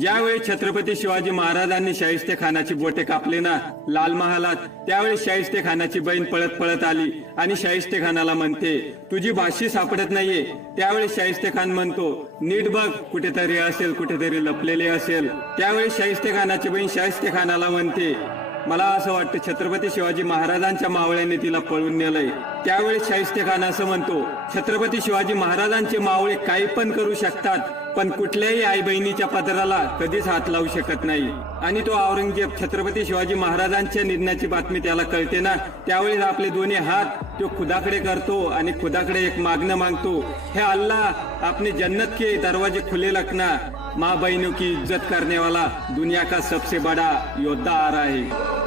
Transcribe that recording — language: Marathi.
ज्यावेळी छत्रपती शिवाजी महाराजांनी शाहिस्ते खानाची बोटे कापले ना लाल महालात, त्यावेळी शाहिस्ते खानाची बहीण पळत पळत आली आणि शाहिस्ते खानाला म्हणते, तुझी भाषी सापडत नाहीये. त्यावेळी शाहिस्ते खान म्हणतो, नीट बघ, कुठेतरी असेल, कुठेतरी लपलेले असेल. त्यावेळी शाहिस्ते खानाची बहीण शाहिस्ते खानाला म्हणते, मला असं वाटतं छत्रपती शिवाजी महाराजांच्या मावळ्याने तिला पळून नेलंय. त्यावेळी शाहिस्ते खान असं म्हणतो, छत्रपती शिवाजी महाराजांचे मावळे काही पण करू शकतात, पण कुठल्याही आई बहिणीच्या पदराला कधीच हात लावू शकत नाही. आणि तो औरंगजेब छत्रपती शिवाजी महाराजांच्या निधनाची बातमी त्याला कळते ना, त्यावेळेस आपले दोन्ही हात तो खुदाकडे करतो आणि खुदाकडे एक मागणं मागतो, हे अल्लाह अपने जन्नत के दरवाजे खुले रखना, माँ बहनों की इज्जत करने वाला दुनिया का सबसे बड़ा योद्धा आ रहा है.